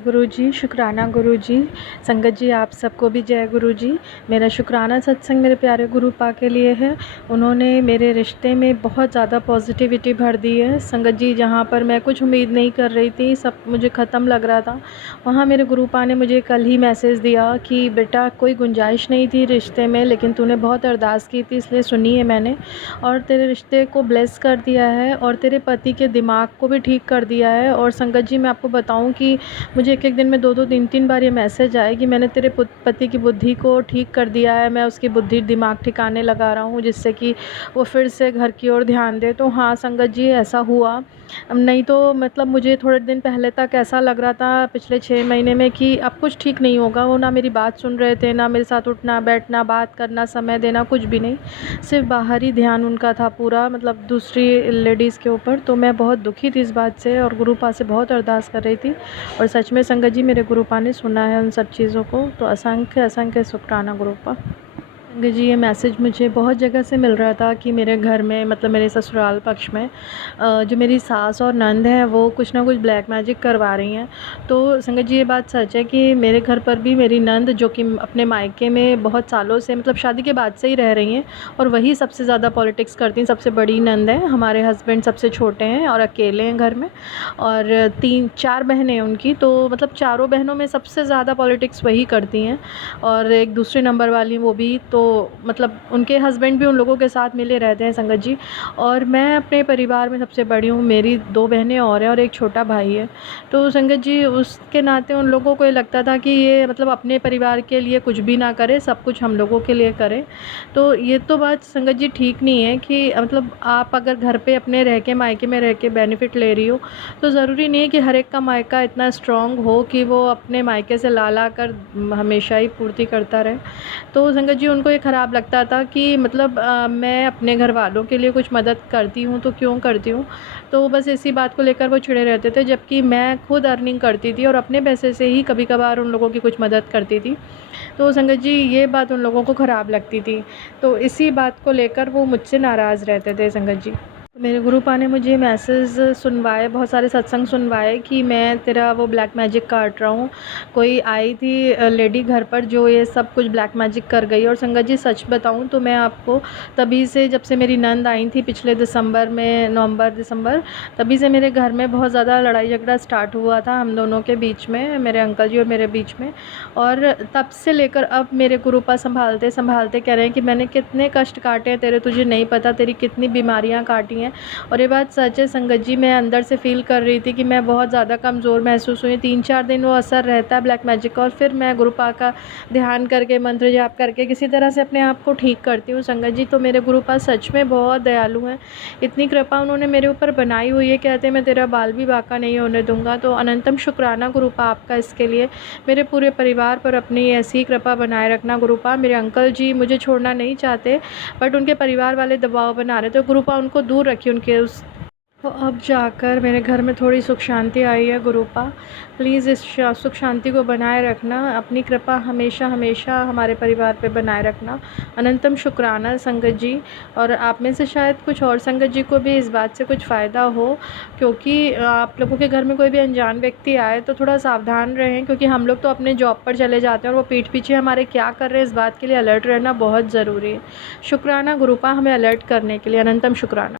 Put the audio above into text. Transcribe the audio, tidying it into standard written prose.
गुरुजी, शुक्राना गुरुजी। संगत जी, आप सबको भी जय गुरुजी। मेरा शुक्राना सत्संग मेरे प्यारे गुरु पा के लिए है। उन्होंने मेरे रिश्ते में बहुत ज़्यादा पॉजिटिविटी भर दी है। संगत जी, जहाँ पर मैं कुछ उम्मीद नहीं कर रही थी, सब मुझे ख़त्म लग रहा था, वहाँ मेरे गुरु पा ने मुझे कल ही मैसेज दिया कि बेटा कोई गुंजाइश नहीं थी रिश्ते में, लेकिन तूने बहुत अरदास की थी इसलिए सुनी है मैंने, और तेरे रिश्ते को ब्लेस कर दिया है और तेरे पति के दिमाग को भी ठीक कर दिया है। और संगत जी, मैं आपको बताऊं कि मुझे एक दिन में 2-2 3-3 बार ये मैसेज आए कि मैंने तेरे पति की बुद्धि को ठीक कर दिया है, मैं उसकी बुद्धि दिमाग ठिकाने लगा रहा हूँ जिससे कि वो फिर से घर की ओर ध्यान दे। तो हाँ संगत जी, ऐसा हुआ। नहीं तो मतलब मुझे थोड़े दिन पहले तक ऐसा लग रहा था पिछले 6 महीने में कि अब कुछ ठीक नहीं होगा। वो ना मेरी बात सुन रहे थे, ना मेरे साथ उठना बैठना, बात करना, समय देना, कुछ भी नहीं। सिर्फ बाहरी ध्यान उनका था पूरा, मतलब दूसरी लेडीज़ के ऊपर। तो मैं बहुत दुखी थी इस बात से और गुरु पा से बहुत अरदास कर रही थी। और सच में संगत जी, मेरे गुरु पा ने सुना है उन सब चीज़ों को। तो असंख्य असंख्य शुक्राना गुरु पा। संगत जी, ये मैसेज मुझे बहुत जगह से मिल रहा था कि मेरे घर में, मतलब मेरे ससुराल पक्ष में जो मेरी सास और नंद हैं वो कुछ ना कुछ ब्लैक मैजिक करवा रही हैं। तो संगत जी, ये बात सच है कि मेरे घर पर भी मेरी नंद, जो कि अपने मायके में बहुत सालों से, मतलब शादी के बाद से ही रह रही हैं, और वही सबसे ज़्यादा पॉलिटिक्स करती हैं। सबसे बड़ी नंद है, हमारे हस्बैंड सबसे छोटे हैं और अकेले हैं घर में, और 3-4 बहनें हैं उनकी। तो मतलब चारों बहनों में सबसे ज़्यादा पॉलिटिक्स वही करती हैं, और एक दूसरे नंबर वाली वो भी। तो मतलब उनके हस्बैंड भी उन लोगों के साथ मिले रहते हैं संगत जी। और मैं अपने परिवार में सबसे बड़ी हूँ, मेरी 2 बहनें और हैं और एक छोटा भाई है। तो संगत जी, उसके नाते उन लोगों को ये लगता था कि ये मतलब अपने परिवार के लिए कुछ भी ना करे, सब कुछ हम लोगों के लिए करे। तो ये तो बात संगत जी ठीक नहीं है कि मतलब आप अगर घर पे अपने रह के, मायके में रह के बेनिफिट ले रही हो, तो ज़रूरी नहीं है कि हर एक का मायका इतना स्ट्रॉन्ग हो कि वो अपने मायके से ला कर हमेशा ही पूर्ति करता रहे। तो संगत जी, उनको ये ख़राब लगता था कि मतलब मैं अपने घर वालों के लिए कुछ मदद करती हूँ तो क्यों करती हूँ। तो बस इसी बात को लेकर वो चिढ़े रहते थे, जबकि मैं खुद अर्निंग करती थी और अपने पैसे से ही कभी कभार उन लोगों की कुछ मदद करती थी। तो संगत जी, ये बात उन लोगों को ख़राब लगती थी, तो इसी बात को लेकर वो मुझसे नाराज़ रहते थे संगत जी। मेरे गुरु पा ने मुझे मैसेज सुनवाए, बहुत सारे सत्संग सुनवाए कि मैं तेरा वो ब्लैक मैजिक काट रहा हूँ। कोई आई थी लेडी घर पर जो ये सब कुछ ब्लैक मैजिक कर गई। और संगत जी, सच बताऊँ तो मैं आपको, तभी से जब से मेरी नंद आई थी पिछले दिसंबर में, नवंबर दिसंबर, तभी से मेरे घर में बहुत ज़्यादा लड़ाई झगड़ा स्टार्ट हुआ था हम दोनों के बीच में, मेरे अंकल जी और मेरे बीच में। और तब से लेकर अब मेरे गुरु पा संभालते संभालते कह रहे हैं कि मैंने कितने कष्ट काटे हैं तेरे, तुझे नहीं पता, तेरी कितनी बीमारियां काटी हैं। और ये बात सच है संगत जी, मैं अंदर से फ़ील कर रही थी कि मैं बहुत ज़्यादा कमज़ोर महसूस हुई। 3-4 दिन वो असर रहता है ब्लैक मैजिक का, और फिर मैं गुरु पा का ध्यान करके, मंत्र जाप करके किसी तरह से अपने आप को ठीक करती हूँ संगत जी। तो मेरे गुरु पा सच में बहुत दयालु हैं, इतनी कृपा उन्होंने मेरे ऊपर बनाई हुई है। कहते हैं मैं तेरा बाल भी बाका नहीं होने दूँगा। तो अनंतम शुक्राना गुरु पा आपका इसके लिए। मेरे पूरे परिवार पर अपनी ऐसी ही कृपा बनाए रखना गुरु पा। मेरे अंकल जी मुझे छोड़ना नहीं चाहते, बट उनके परिवार वाले दबाव बना रहे, तो गुरु पा उनको दूर रखिए उनके उस। तो अब जाकर मेरे घर में थोड़ी सुख शांति आई है गुरु पा। प्लीज़ इस सुख शांति को बनाए रखना, अपनी कृपा हमेशा हमेशा हमारे परिवार पे बनाए रखना। अनंतम शुक्राना संगत जी। और आप में से शायद कुछ और संगत जी को भी इस बात से कुछ फ़ायदा हो, क्योंकि आप लोगों के घर में कोई भी अनजान व्यक्ति आए तो थोड़ा सावधान रहें, क्योंकि हम लोग तो अपने जॉब पर चले जाते हैं और वो पीठ पीछे हमारे क्या कर रहे हैं इस बात के लिए अलर्ट रहना बहुत ज़रूरी है। शुक्राना गुरु पा, हमें अलर्ट करने के लिए। अनंतम शुक्राना।